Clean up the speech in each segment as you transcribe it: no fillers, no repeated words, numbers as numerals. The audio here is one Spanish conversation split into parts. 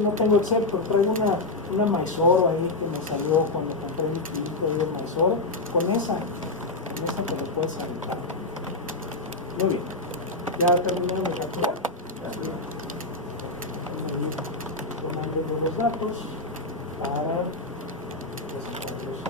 No tengo Excel, pero traigo una Mysore ahí que me salió cuando compré mi quinto de Mysore. Con esa te lo puedes aventar. Muy bien. Ya terminé de capturar. Tomando los datos para resultados.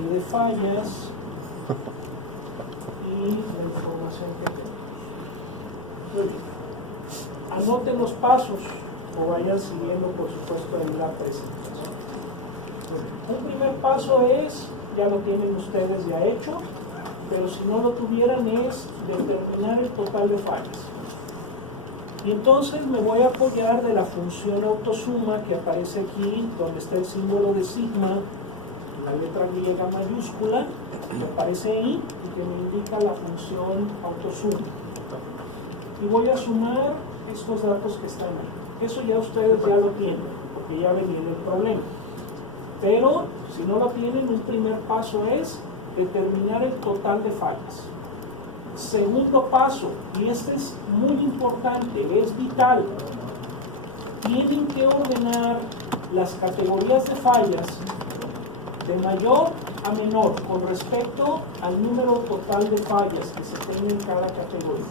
De fallas y la información que tenemos. Anoten los pasos o vayan siguiendo, por supuesto, en la presentación. Un primer paso es, ya lo tienen ustedes ya hecho, pero si no lo tuvieran, es determinar el total de fallas. Y entonces me voy a apoyar de la función autosuma que aparece aquí, donde está el símbolo de sigma, la letra griega mayúscula, que aparece ahí y que me indica la función autosuma. Y voy a sumar estos datos que están ahí. Eso ya ustedes ya lo tienen, porque ya ven el problema. Pero si no lo tienen, un primer paso es determinar el total de fallas. Segundo paso, y este es muy importante, es vital, tienen que ordenar las categorías de fallas de mayor a menor con respecto al número total de fallas que se tiene en cada categoría.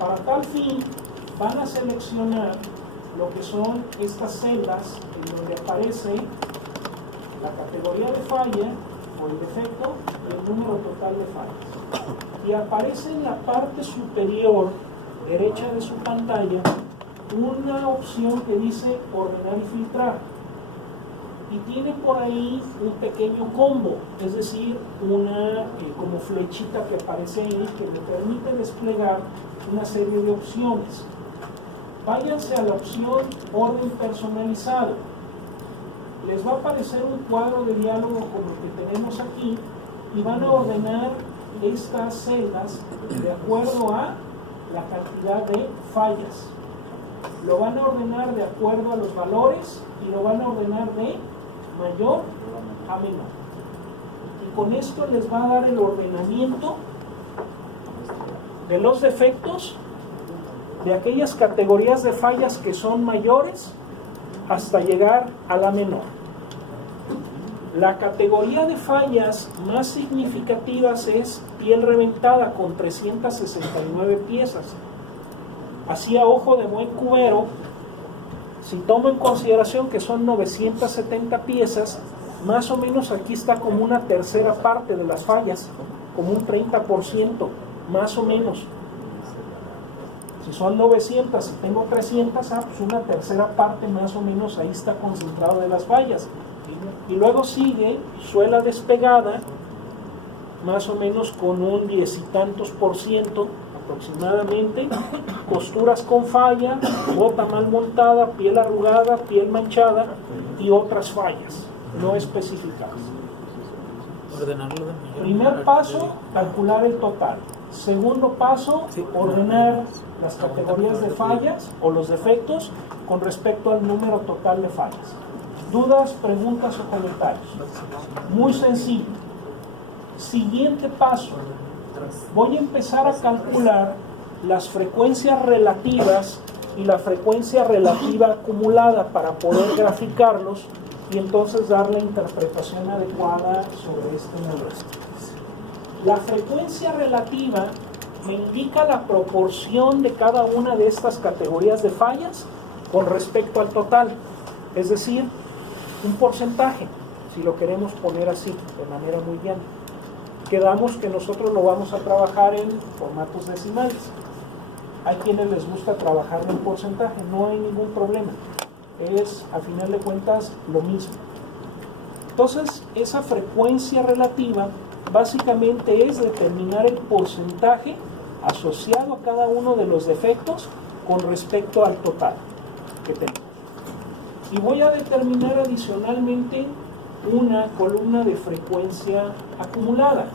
Para tal fin, van a seleccionar lo que son estas celdas en donde aparece la categoría de falla o el defecto y el número total de fallas. Y aparece en la parte superior derecha de su pantalla una opción que dice ordenar y filtrar. Y tiene por ahí un pequeño combo, es decir, una como flechita que aparece ahí que le permite desplegar una serie de opciones. Váyanse a la opción orden personalizado. Les va a aparecer un cuadro de diálogo como el que tenemos aquí y van a ordenar estas celdas de acuerdo a la cantidad de fallas. Lo van a ordenar de acuerdo a los valores y lo van a ordenar de mayor a menor. Y con esto les va a dar el ordenamiento de los defectos de aquellas categorías de fallas que son mayores hasta llegar a la menor. La categoría de fallas más significativas es piel reventada con 369 piezas. Así a ojo de buen cubero, si tomo en consideración que son 970 piezas, más o menos aquí está como una tercera parte de las fallas, como un 30%, más o menos. Si son 900 y tengo 300, pues una tercera parte más o menos ahí está concentrado de las fallas. Y luego sigue suela despegada, más o menos con un 10 y tantos % aproximadamente, costuras con falla, bota mal montada, piel arrugada, piel manchada y otras fallas no especificadas. Primer paso, calcular el total. Segundo paso, ordenar las categorías de fallas o los defectos con respecto al número total de fallas. ¿Dudas, preguntas o comentarios? Muy sencillo. Siguiente paso. Voy a empezar a calcular las frecuencias relativas y la frecuencia relativa acumulada para poder graficarlos y entonces dar la interpretación adecuada sobre este modelo. La frecuencia relativa me indica la proporción de cada una de estas categorías de fallas con respecto al total, es decir, un porcentaje, si lo queremos poner así, de manera muy llana. Quedamos que nosotros lo vamos a trabajar en formatos decimales. Hay quienes les gusta trabajarlo en porcentaje, no hay ningún problema. Es, a final de cuentas, lo mismo. Entonces, esa frecuencia relativa básicamente es determinar el porcentaje asociado a cada uno de los defectos con respecto al total que tenemos. Y voy a determinar adicionalmente una columna de frecuencia acumulada.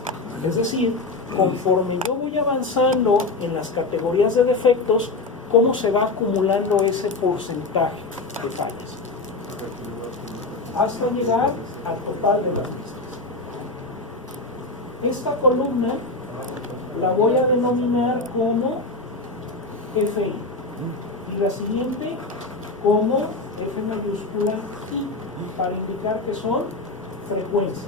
Es decir, conforme yo voy avanzando en las categorías de defectos, cómo se va acumulando ese porcentaje de fallas hasta llegar al total de las listas. Esta columna la voy a denominar como FI y la siguiente como F mayúscula I, para indicar que son frecuencias.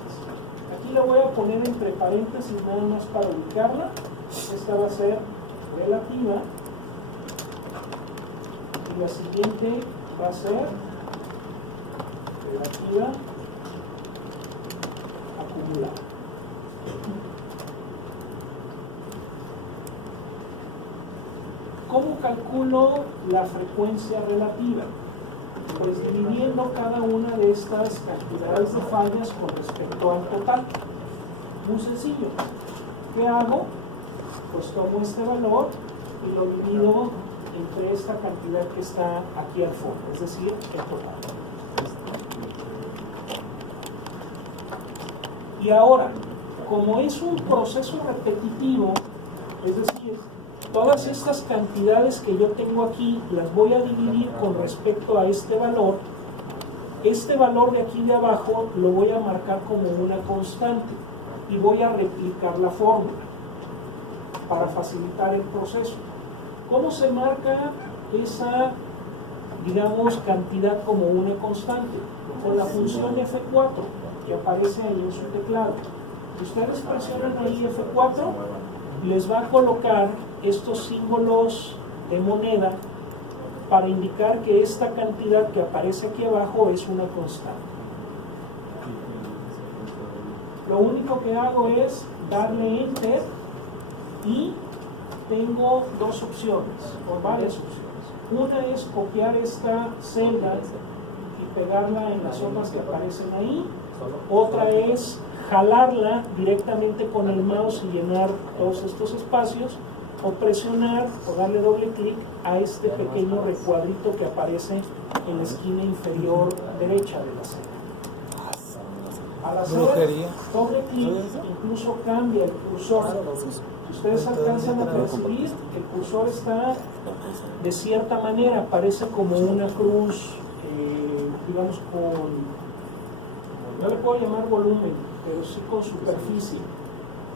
Aquí la voy a poner entre paréntesis nada más para ubicarla. Esta va a ser relativa y la siguiente va a ser relativa acumulada. ¿Cómo calculo la frecuencia relativa? Pues dividiendo cada una de estas cantidades de fallas con respecto al total. Muy sencillo. ¿Qué hago? Pues tomo este valor y lo divido entre esta cantidad que está aquí al fondo, es decir, el total. Y ahora, como es un proceso repetitivo, es decir, todas estas cantidades que yo tengo aquí las voy a dividir con respecto a este valor. Este valor de aquí de abajo lo voy a marcar como una constante y voy a replicar la fórmula para facilitar el proceso. ¿Cómo se marca esa, digamos, cantidad como una constante? Con la función F4 que aparece ahí en su teclado. Ustedes presionan ahí F4, les va a colocar estos símbolos de moneda para indicar que esta cantidad que aparece aquí abajo es una constante. Lo único que hago es darle Enter y tengo dos opciones, o varias opciones. Una es copiar esta celda y pegarla en las zonas que aparecen ahí. Otra es jalarla directamente con el mouse y llenar todos estos espacios, o presionar o darle doble clic a este pequeño recuadrito que aparece en la esquina inferior derecha de la celda. Al hacer doble clic, incluso cambia el cursor. Si ustedes alcanzan a percibir, el cursor está de cierta manera, parece como una cruz, digamos con, no le puedo llamar volumen, pero sí con superficie.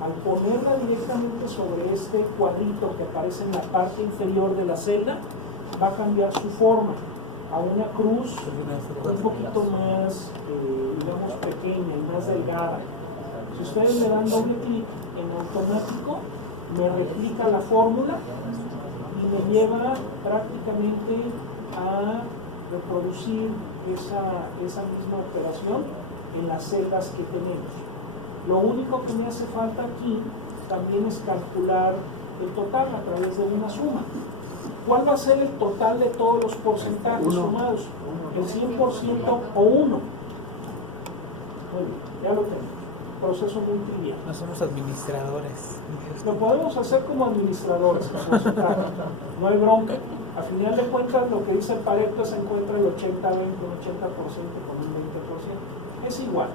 Al ponerla directamente sobre este cuadrito que aparece en la parte inferior de la celda, va a cambiar su forma a una cruz un poquito más, digamos, pequeña y más delgada. Si ustedes le dan doble clic, en automático me replica la fórmula y me lleva prácticamente a reproducir esa misma operación en las celdas que tenemos. Lo único que me hace falta aquí también es calcular el total a través de una suma. ¿Cuál va a ser el total de todos los porcentajes sumados? ¿El 100% o 1? Muy bien, ya lo tenemos. Proceso muy trivial. No somos administradores. Lo podemos hacer como administradores, no hay bronca. A final de cuentas, lo que dice el Pareto se encuentra el 80-20, un 80% con un 20%. Es igual.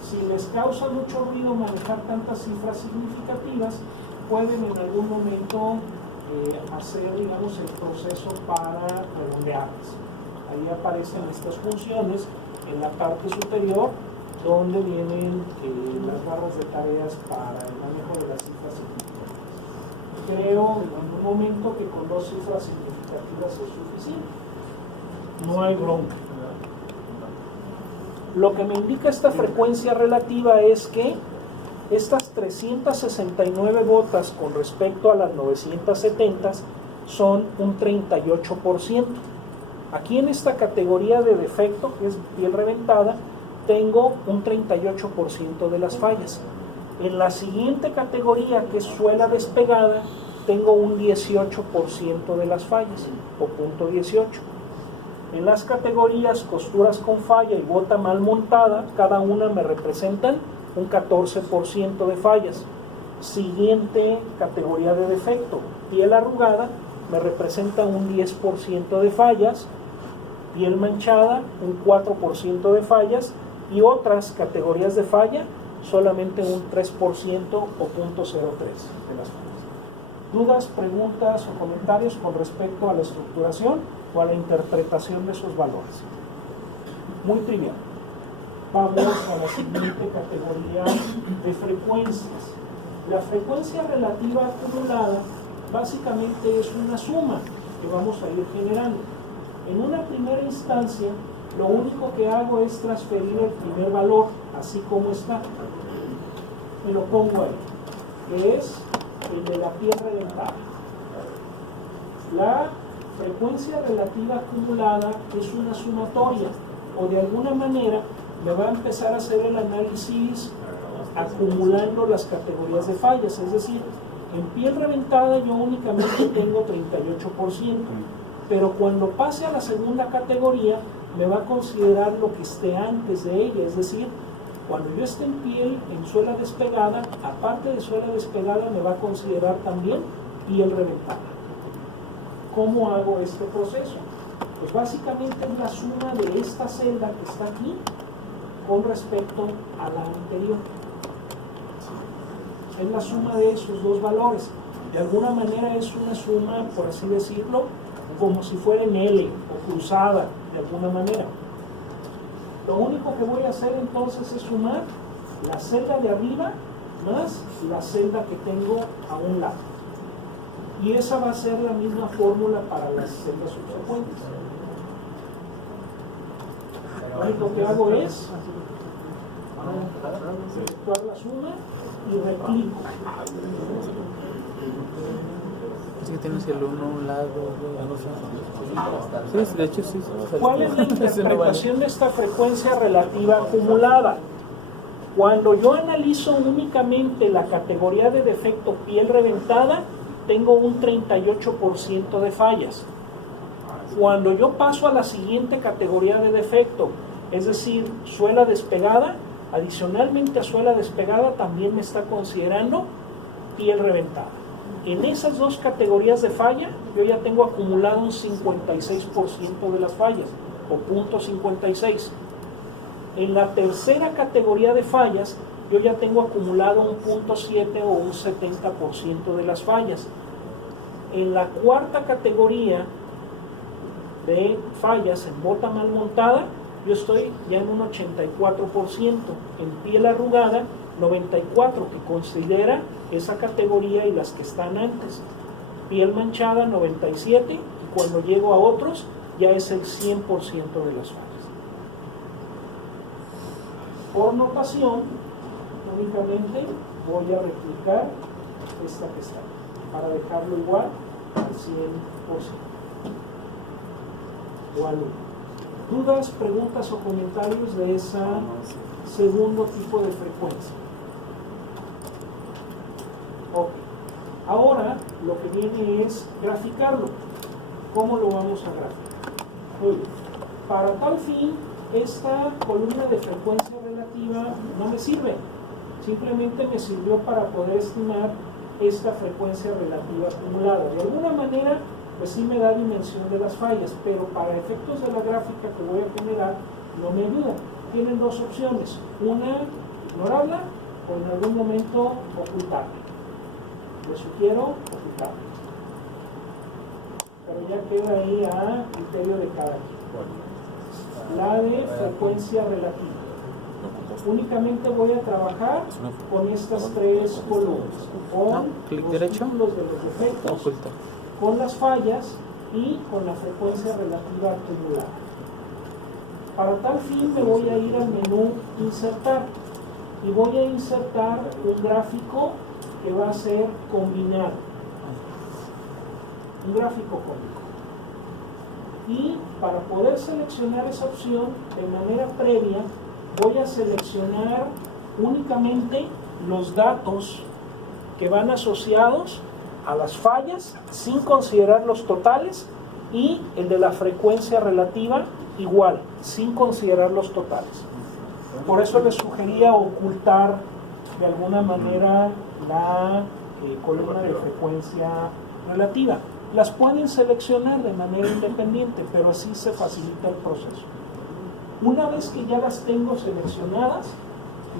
Si les causa mucho ruido manejar tantas cifras significativas, pueden en algún momento hacer, digamos, el proceso para redondearlas. Ahí aparecen estas funciones en la parte superior, donde vienen las barras de tareas para el manejo de las cifras significativas. Creo en algún momento que con 2 cifras significativas es suficiente. No hay bronca. Lo que me indica esta frecuencia relativa es que estas 369 gotas con respecto a las 970 son un 38%. Aquí en esta categoría de defecto, que es piel reventada, tengo un 38% de las fallas. En la siguiente categoría, que es suela despegada, tengo un 18% de las fallas, o punto 18. En las categorías costuras con falla y bota mal montada, cada una me representan un 14% de fallas. Siguiente categoría de defecto, piel arrugada, me representa un 10% de fallas, piel manchada, un 4% de fallas, y otras categorías de falla, solamente un 3% o punto 0.03 de las fallas. ¿Dudas, preguntas o comentarios con respecto a la estructuración o a la interpretación de esos valores? Muy trivial. Vamos a la siguiente categoría de frecuencias. La frecuencia relativa acumulada básicamente es una suma que vamos a ir generando. En una primera instancia, lo único que hago es transferir el primer valor, así como está. Me lo pongo ahí, que es el de la piel reventada. La frecuencia relativa acumulada es una sumatoria, o de alguna manera me va a empezar a hacer el análisis acumulando las categorías de fallas. Es decir, en piel reventada yo únicamente tengo 38%, pero cuando pase a la segunda categoría me va a considerar lo que esté antes de ella. Es decir, cuando yo esté en piel en suela despegada, aparte de suela despegada me va a considerar también piel reventada. ¿Cómo hago este proceso? Pues básicamente es la suma de esta celda que está aquí con respecto a la anterior. Es la suma de esos dos valores. De alguna manera es una suma, por así decirlo, como si fuera en L o cruzada, de alguna manera. Lo único que voy a hacer entonces es sumar la celda de arriba más la celda que tengo a un lado. Y esa va a ser la misma fórmula para las celdas subsecuentes. Lo único que hago es efectuar la suma y replico. Así que tienes el uno a un lado, sí, de hecho sí. ¿Cuál es la interpretación de esta frecuencia relativa acumulada? Cuando yo analizo únicamente la categoría de defecto piel reventada, tengo un 38% de fallas. Cuando yo paso a la siguiente categoría de defecto, es decir, suela despegada, adicionalmente a suela despegada también me está considerando piel reventada. En esas dos categorías de falla, yo ya tengo acumulado un 56% de las fallas, o punto 56. En la tercera categoría de fallas, yo ya tengo acumulado un punto 7 o un 70% de las fallas. En la cuarta categoría de fallas en bota mal montada, yo estoy ya en un 84%. En piel arrugada, 94%, que considera esa categoría y las que están antes. Piel manchada, 97%, y cuando llego a otros, ya es el 100% de las fallas. Por notación, únicamente voy a replicar esta que está, para dejarlo igual al 100%. O al 1. ¿Dudas, preguntas o comentarios de ese segundo tipo de frecuencia? Ok. Ahora lo que viene es graficarlo. ¿Cómo lo vamos a graficar? Muy bien. Para tal fin, esta columna de frecuencia relativa no me sirve. Simplemente me sirvió para poder estimar esta frecuencia relativa acumulada. De alguna manera, pues sí me da dimensión de las fallas, pero para efectos de la gráfica que voy a generar, no me ayuda. Tienen dos opciones. Una, ignorarla, o en algún momento ocultarla. Les sugiero ocultarla. Pero ya queda ahí a criterio de cada quien. La de frecuencia relativa. Únicamente voy a trabajar con estas tres columnas, con clic los derecho, títulos de los defectos, ocultar, con las fallas y con la frecuencia relativa acumulada. Para tal fin me voy a ir al menú insertar y voy a insertar un gráfico que va a ser combinado, un gráfico cónico. Y para poder seleccionar esa opción de manera previa, voy a seleccionar únicamente los datos que van asociados a las fallas sin considerar los totales, y el de la frecuencia relativa igual, sin considerar los totales. Por eso les sugería ocultar de alguna manera la columna de frecuencia relativa. Las pueden seleccionar de manera independiente, pero así se facilita el proceso. Una vez que ya las tengo seleccionadas,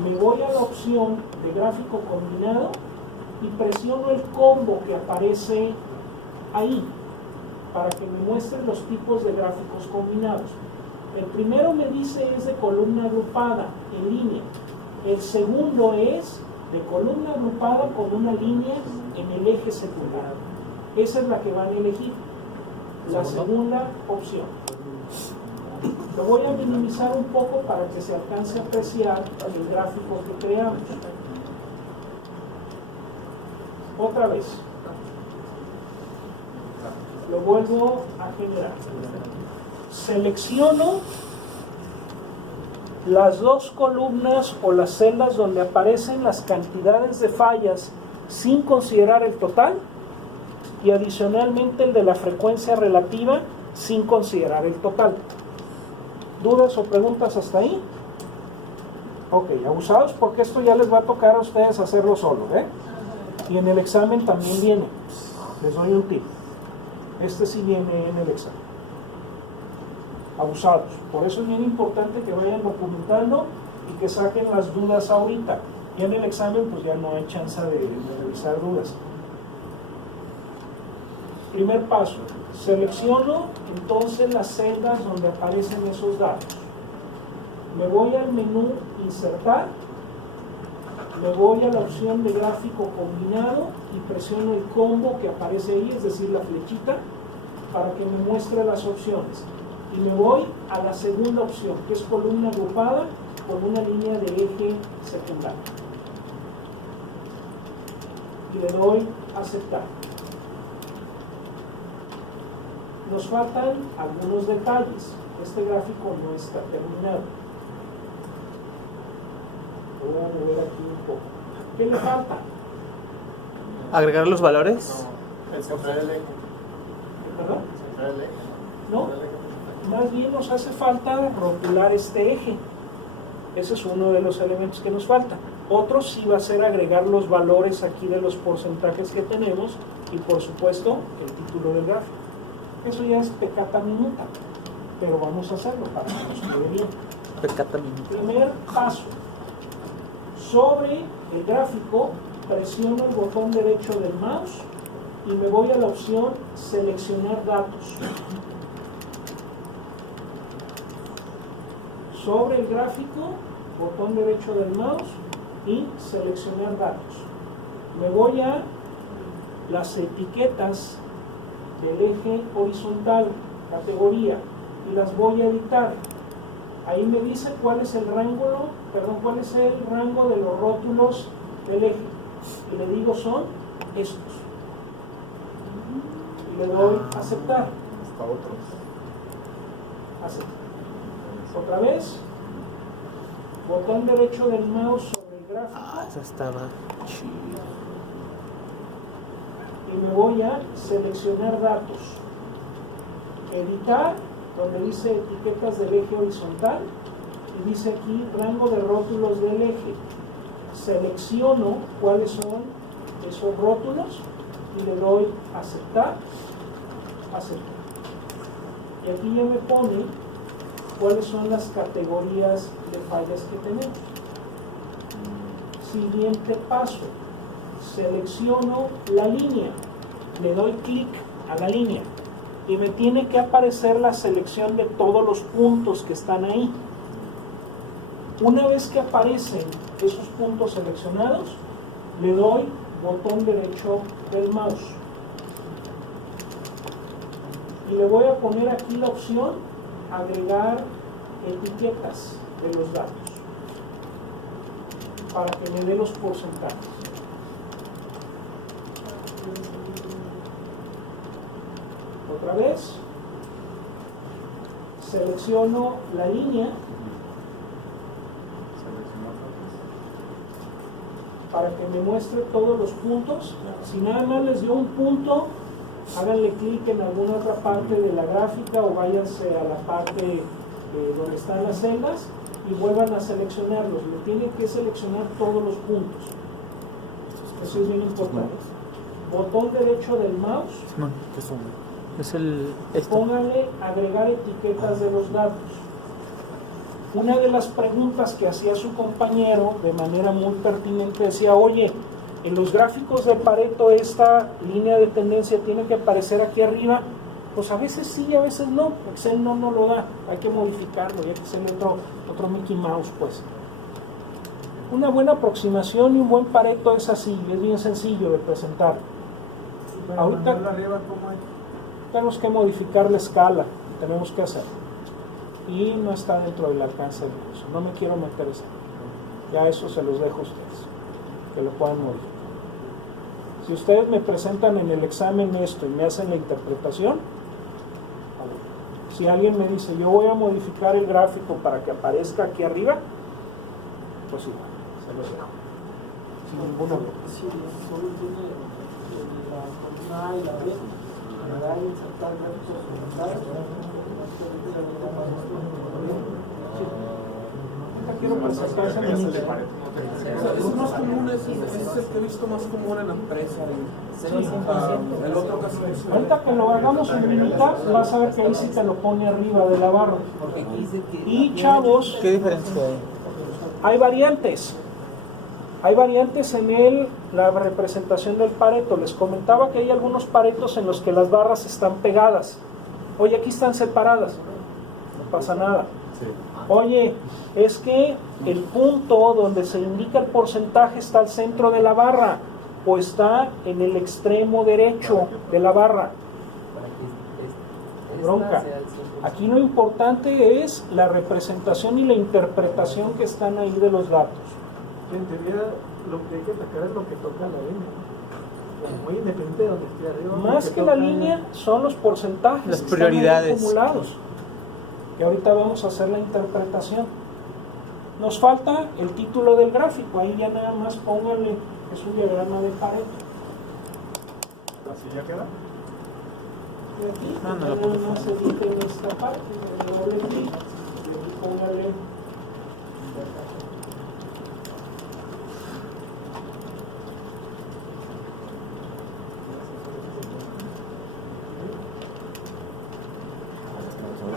me voy a la opción de gráfico combinado y presiono el combo que aparece ahí para que me muestre los tipos de gráficos combinados. El primero me dice es de columna agrupada en línea. El segundo es de columna agrupada con una línea en el eje secundario. Esa es la que van a elegir, la segunda opción. Lo voy a minimizar un poco para que se alcance a apreciar el gráfico que creamos. Otra vez. Lo vuelvo a generar. Selecciono las dos columnas o las celdas donde aparecen las cantidades de fallas sin considerar el total, y adicionalmente el de la frecuencia relativa sin considerar el total. ¿Dudas o preguntas hasta ahí? Ok, abusados, porque esto ya les va a tocar a ustedes hacerlo solo, ¿eh? Y en el examen también viene. Les doy un tip. Este sí viene en el examen. Abusados. Por eso es bien importante que vayan documentando y que saquen las dudas ahorita. Y en el examen pues ya no hay chance de revisar dudas. Primer paso. Selecciono entonces las celdas donde aparecen esos datos. Me voy al menú insertar. Me voy a la opción de gráfico combinado y presiono el combo que aparece ahí, es decir, la flechita, para que me muestre las opciones. Y me voy a la segunda opción, que es columna agrupada con una línea de eje secundario. Y le doy a aceptar. Nos faltan algunos detalles. Este gráfico no está terminado. Voy a mover aquí un poco. ¿Qué le falta? ¿Agregar los valores? El central del eje. ¿Perdón? Central del eje. No, más bien nos hace falta rotular este eje. Ese es uno de los elementos que nos falta. Otro sí va a ser agregar los valores aquí de los porcentajes que tenemos y por supuesto el título del gráfico. Eso ya es peccata minuta, pero vamos a hacerlo para que nos quede bien. Peccata minuta. Primer paso. Sobre el gráfico presiono el botón derecho del mouse y me voy a la opción seleccionar datos. Sobre el gráfico, botón derecho del mouse y seleccionar datos. Me voy a las etiquetas del eje horizontal, categoría, y las voy a editar. Ahí me dice cuál es el rango de los rótulos del eje. Y le digo son estos. Y le doy a aceptar. Hasta otros. Aceptar. Otra vez. Botón derecho del mouse sobre el gráfico. Esa estaba chida. Y me voy a seleccionar datos. Editar, donde dice etiquetas del eje horizontal. Y dice aquí rango de rótulos del eje. Selecciono cuáles son esos rótulos y le doy aceptar, aceptar. Y aquí ya me pone cuáles son las categorías de fallas que tenemos. Siguiente paso, selecciono la línea, le doy clic a la línea y me tiene que aparecer la selección de todos los puntos que están ahí. Una vez que aparecen esos puntos seleccionados, le doy botón derecho del mouse y le voy a poner aquí la opción agregar etiquetas de los datos para que me dé los porcentajes. Otra vez, selecciono la línea para que me muestre todos los puntos. Si nada más les dio un punto, háganle clic en alguna otra parte de la gráfica o váyanse a la parte donde están las celdas y vuelvan a seleccionarlos. Le tienen que seleccionar todos los puntos. Eso es bien importante. Botón derecho del mouse, ¿Qué son? Es el... póngale agregar etiquetas de los datos. Una de las preguntas que hacía su compañero de manera muy pertinente decía, oye, en los gráficos de Pareto esta línea de tendencia tiene que aparecer aquí arriba. Pues a veces sí, a veces no. Excel no lo da, hay que modificarlo, hay que hacerle otro Mickey Mouse, pues. Una buena aproximación y un buen Pareto es así, es bien sencillo de presentar. Ahorita tenemos que modificar la escala, tenemos que hacer. Y no está dentro del alcance del curso. No me quiero meter eso. Ya eso se los dejo a ustedes, que lo puedan modificar. Si ustedes me presentan en el examen esto y me hacen la interpretación, si alguien me dice, yo voy a modificar el gráfico para que aparezca aquí arriba, pues sí, se los dejo. Sin ninguna duda. Si solo tiene la columna A y la B, me da a insertar gráficos horizontales. Quiero presentar ese menú. Es más común, ese es el que he visto más común en la empresa. El otro casi no. Ahorita que lo hagamos en minita, vas a ver que ahí sí te lo pone arriba de la barra. Y chavos, ¿Qué diferencia hay? hay variantes. Hay variantes en la representación del Pareto. Les comentaba que hay algunos Paretos en los que las barras están pegadas. Oye, aquí están separadas. No pasa nada. Oye, es que el punto donde se indica el porcentaje está al centro de la barra o está en el extremo derecho de la barra. Bronca. Aquí lo importante es la representación y la interpretación que están ahí de los datos. En teoría, lo que hay que atacar es lo que toca la línea. Muy independiente de donde esté arriba. Más que la línea son los porcentajes. Las que están prioridades. ahí acumulados. Y ahorita vamos a hacer la interpretación. Nos falta el título del gráfico. Ahí ya nada más pónganle, es un diagrama de Pareto. ¿Así ya queda? Y aquí, No, no, nada más editen esta parte, le doble clic, y aquí póngale.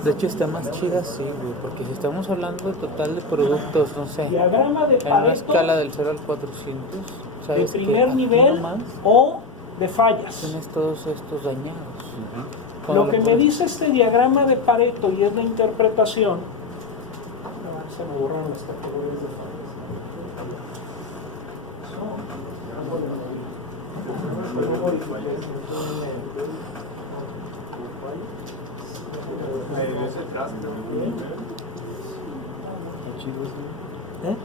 De hecho está más chida así, güey, porque si estamos hablando de total de productos, no sé, Diagrama de en una Pareto escala del 0 al 400, de ¿sabes que primer aquí nivel nomás o de fallas. tienes todos estos dañados? Lo Cuando que me pones- dice este diagrama de Pareto y es la interpretación, se me borraron las categorías de fallas. ¿Eh?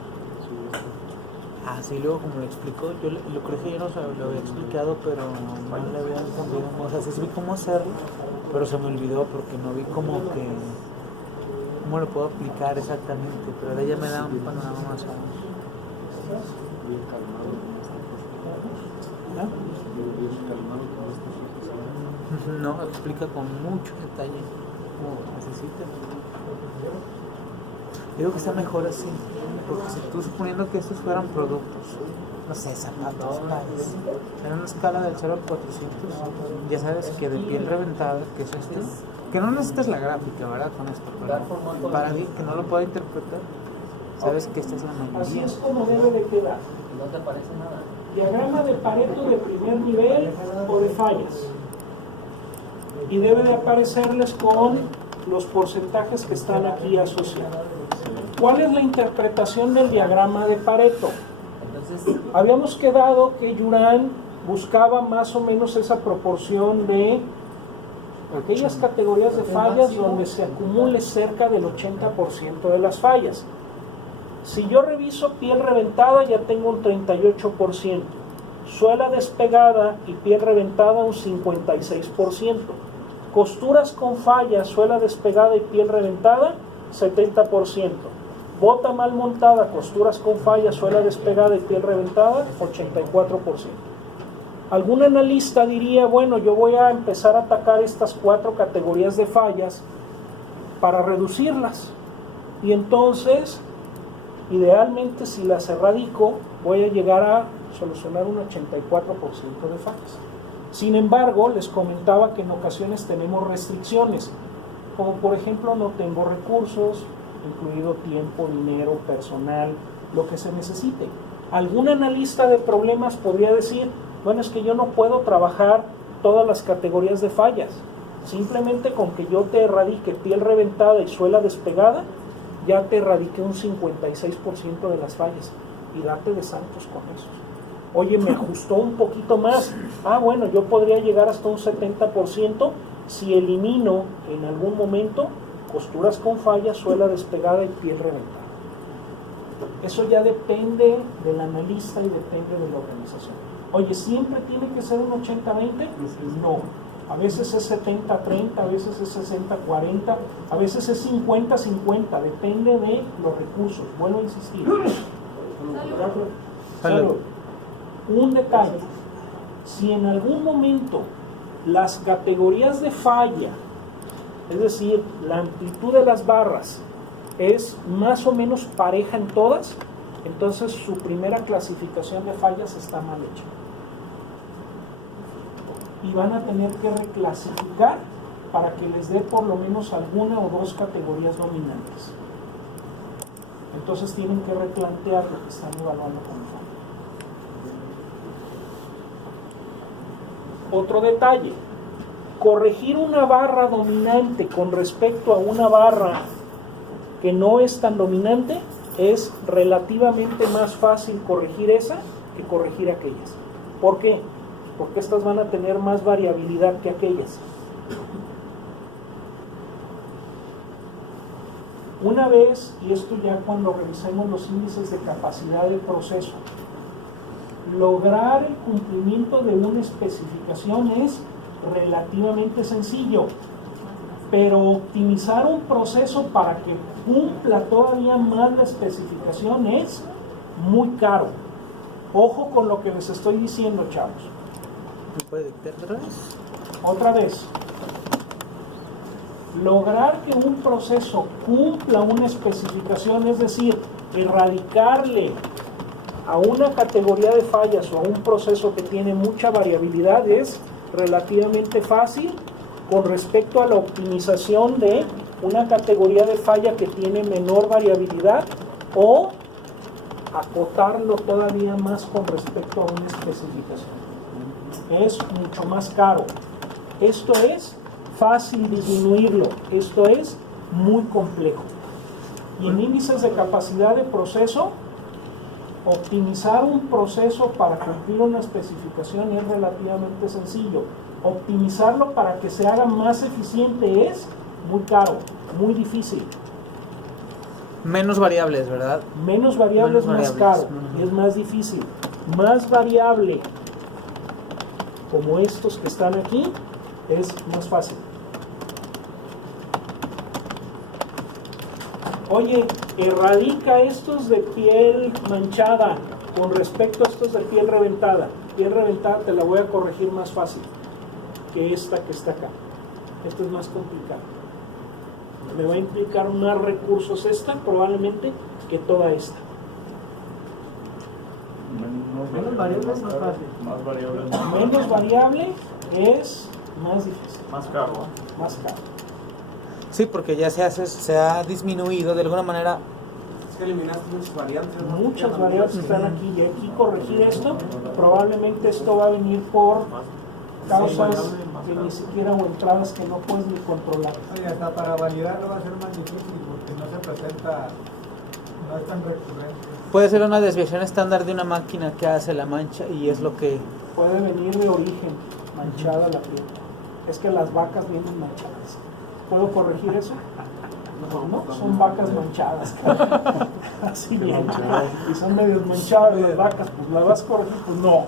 Ah, sí, luego como lo explicó, lo creo que yo no se lo había explicado, pero no le había entendido, o sea, sí vi cómo hacerlo, pero se me olvidó porque no vi como que, cómo lo puedo aplicar exactamente, pero ahora ya me da un panorama más o menos. ¿Ah? No, explica con mucho detalle como necesita. Digo que está mejor así, porque si tú suponiendo que estos fueran productos, no sé, zapatos, pares, en una escala del 0 al 400, ya sabes que de piel reventada, que es esto, que no necesitas la gráfica, ¿verdad? Con esto, pero para alguien que no lo pueda interpretar, sabes que esta es la Así mayoría. es como debe de quedar. No te aparece nada. Diagrama de Pareto de primer nivel o de fallas. Y debe de aparecerles con los porcentajes que están aquí asociados. ¿Cuál es la interpretación del diagrama de Pareto? Entonces, Habíamos quedado que Juran buscaba más o menos esa proporción de aquellas categorías de fallas donde se acumule cerca del 80% de las fallas. Si yo reviso piel reventada, ya tengo un 38%. Suela despegada y piel reventada, un 56%. Costuras con falla, suela despegada y piel reventada, 70%. Bota mal montada, costuras con falla, suela despegada y piel reventada, 84%. Algún analista diría, bueno, yo voy a empezar a atacar estas 4 categorías de fallas para reducirlas. Y entonces, idealmente, si las erradico, voy a llegar a solucionar un 84% de fallas. Sin embargo, les comentaba que en ocasiones tenemos restricciones, como por ejemplo no tengo recursos, incluido tiempo, dinero, personal, lo que se necesite. Algún analista de problemas podría decir, bueno, es que yo no puedo trabajar todas las categorías de fallas. Simplemente con que yo te erradique piel reventada y suela despegada, ya te erradiqué un 56% de las fallas. Y date de santos con eso. Oye, me ajustó un poquito más. Bueno, yo podría llegar hasta un 70% si elimino en algún momento costuras con falla, suela despegada y piel reventada. Eso ya depende del analista y depende de la organización. Oye, ¿siempre tiene que ser un 80-20? No. A veces es 70-30, a veces es 60-40, a veces es 50-50, depende de los recursos. Vuelvo a insistir. Salud. Un detalle, si en algún momento las categorías de falla, es decir, la amplitud de las barras es más o menos pareja en todas, entonces su primera clasificación de fallas está mal hecha. Y van a tener que reclasificar para que les dé por lo menos alguna o 2 categorías dominantes. Entonces tienen que replantear lo que están evaluando como falla. Otro detalle, corregir una barra dominante con respecto a una barra que no es tan dominante es relativamente más fácil corregir esa que corregir aquellas. ¿Por qué? Porque estas van a tener más variabilidad que aquellas. Una vez, y esto ya cuando revisemos los índices de capacidad del proceso, lograr el cumplimiento de una especificación es relativamente sencillo, pero optimizar un proceso para que cumpla todavía más la especificación es muy caro. Ojo con lo que les estoy diciendo, chavos. ¿Me puede dictar otra vez? Otra vez. Lograr que un proceso cumpla una especificación, es decir, erradicarle a una categoría de fallas o a un proceso que tiene mucha variabilidad es relativamente fácil con respecto a la optimización de una categoría de falla que tiene menor variabilidad o acotarlo todavía más con respecto a una especificación. Es mucho más caro. Esto es fácil disminuirlo, esto es muy complejo. Y en índices de capacidad de proceso, optimizar un proceso para cumplir una especificación es relativamente sencillo. Optimizarlo para que se haga más eficiente es muy caro, muy difícil. Menos variables, ¿verdad? Menos variables, más caro, y es más difícil. Más variable, como estos que están aquí, es más fácil. Oye, erradica estos de piel manchada con respecto a estos de piel reventada. Piel reventada te la voy a corregir más fácil que esta que está acá. Esto es más complicado. Me va a implicar más recursos esta probablemente que toda esta. Menos variables, más fácil. Más variables. Menos variable es más difícil. Más caro. Más caro. Sí, porque ya se ha disminuido de alguna manera. Es que eliminaste muchas variantes, ¿no? Muchas variables están aquí y aquí corregir esto, probablemente esto va a venir por causas que ni siquiera o entradas que no puedes ni controlar. Oye, hasta para validarlo va a ser más difícil porque no se presenta, no es tan recurrente. Puede ser una desviación estándar de una máquina que hace la mancha y es lo que... Puede venir de origen manchada la piel. Es que las vacas vienen manchadas. ¿Puedo corregir eso? No, son vacas manchadas. Así bien. Y son medio manchadas las vacas, pues la vas a corregir, pues no,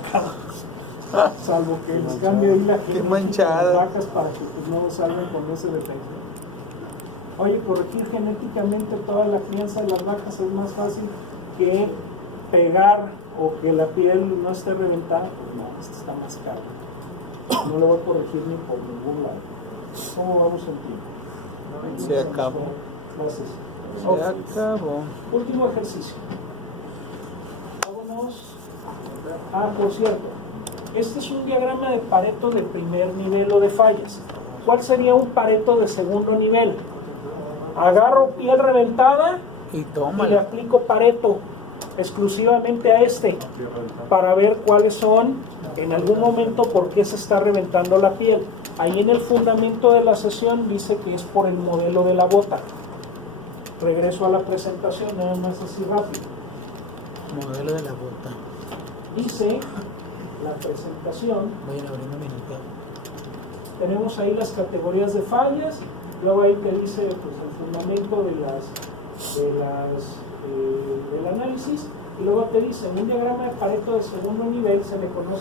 salvo que les cambie ahí la genética manchada. de las vacas para que pues, no salgan con ese defecto. Oye, corregir genéticamente toda la crianza de las vacas es más fácil que pegar o que la piel no esté reventada. Pues no, esto está más caro. No lo voy a corregir ni por ningún lado. ¿Cómo vamos en tiempo? Se acabó. Gracias. Se acabó. Último ejercicio. Vámonos. Por cierto, este es un diagrama de Pareto de primer nivel o de fallas. ¿Cuál sería un Pareto de segundo nivel? Agarro piel reventada Y y le tómala. aplico Pareto exclusivamente a este para ver cuáles son en algún momento por qué se está reventando la piel. Ahí en el fundamento de la sesión dice que es por el modelo de la bota. Regreso a la presentación, nada más así rápido. Modelo de la bota. Dice la presentación, Voy a abrir un minuto. tenemos ahí las categorías de fallas, luego ahí te dice pues, el fundamento del análisis, y luego te dice, en un diagrama de Pareto de segundo nivel se le conoce